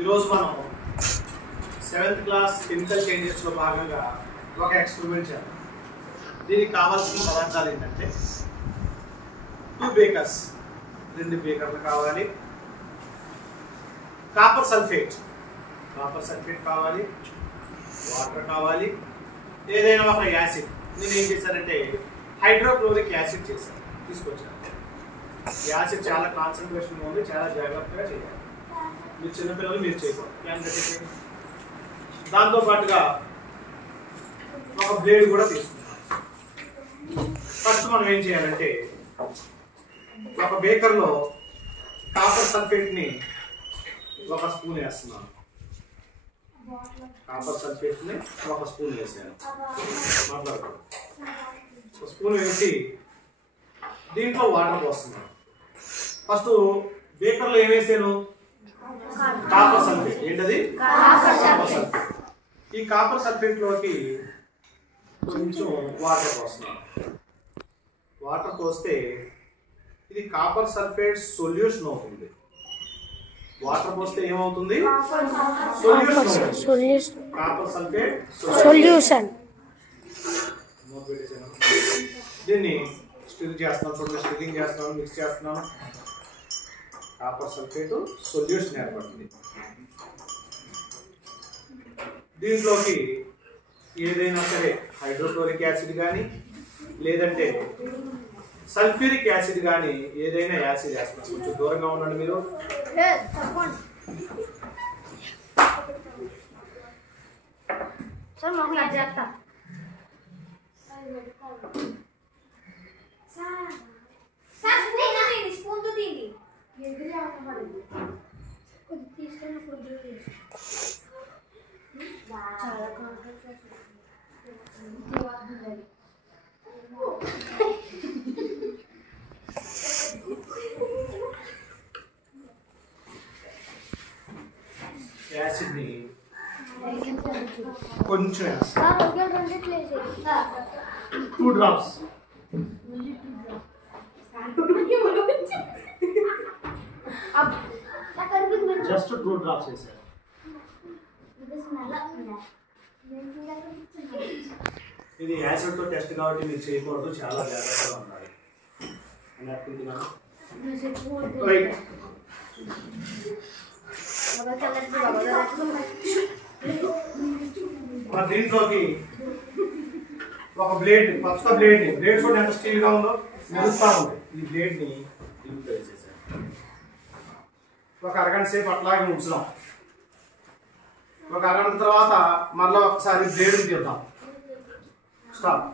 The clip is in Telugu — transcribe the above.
ఈరోజు మనం 7th క్లాస్ కెమికల్ చేంజెస్లో భాగంగా ఒక ఎక్స్పెరిమెంట్ చేద్దాం. దీనికి కావాల్సిన పదార్థాలు ఏంటంటే 2 బేకర్స్, 2 బేకర్లు కావాలి, కాపర్ సల్ఫేట్ కావాలి, వాటర్ కావాలి, ఏదైనా ఒక యాసిడ్. నేను ఏం చేశానంటే హైడ్రోక్లోరిక్ యాసిడ్ చేశాను, తీసుకొచ్చాను. యాసిడ్ చాలా కాన్సన్ట్రేషన్ ఉంది, చాలా జాగ్రత్తగా చేయాలి. మీరు చిన్నపిల్లలు మీరు చేయకూడదు. దాంతో పాటుగా ఒక బ్లేడ్ కూడా తీసుకుంటాం. ఫస్ట్ మనం ఏం చేయాలంటే ఒక బేకర్లో కాపర్ సల్ఫేట్ని 1 స్పూన్ వేస్తున్నాను. కాపర్ సల్ఫేట్ని 1 స్పూన్ వేసాను. మాట్లాడుకో 1 స్పూన్ వేసి దీంట్లో వాటర్ పోస్తున్నాను. ఫస్ట్ బేకర్లో ఏం వేసాను? Copper sulphate. ఏంటది? Copper sulphate. ఈ కాపర్ సల్ఫేట్ లోకి కొంచెం వాటర్ పోస్తున్నాను. వాటర్ పోస్తే ఇది కాపర్ సల్ఫేట్ సొల్యూషన్ అవుతుంది. వాటర్ పోస్తే ఏమవుతుంది? సొల్యూషన్. Copper sulphate solution. దీన్ని స్టిర్ చేస్తున్నాను. చూడండి, స్టిరింగ్ చేస్తున్నాను, మిక్స్ చేస్తున్నాను. కాపర్ సల్ఫేట్ సొల్యూషన్ ఏర్పడుతుంది. దీంట్లోకి ఏదైనా సరే హైడ్రోక్లోరిక్ యాసిడ్ కానీ లేదంటే సల్ఫ్యూరిక్ యాసిడ్ కానీ ఏదైనా యాసిడ్ వేస్తాం. కొంచెం దూరంగా ఉండండి మీరు. యాసిడ్ ని కొంచెం 2 డ్రాప్స్. జస్ట్ 2 డ్రాప్స్ వేసారు. ఇది యాసిడ్ తో టెస్ట్ కాబట్టి మీరు చేయకూడదు, చాలా జాగ్రత్తగా ఉండాలి అని అనుకుంటున్నాను. దీంట్లోకి ఒక బ్లేడ్, కొత్త బ్లేడ్ చూడండి ఎంత స్టీల్ గా ఉందో, మెరుస్తా ఉంది. ఈ బ్లేడ్ ని దీంట్లో వేసేసాను. ఒక అరగంట సేపు అట్లాగే ఉంచుదాం. ఒక అరగంట తర్వాత మళ్ళీ ఒకసారి బ్లేడ్ తీద్దాం. స్టాప్.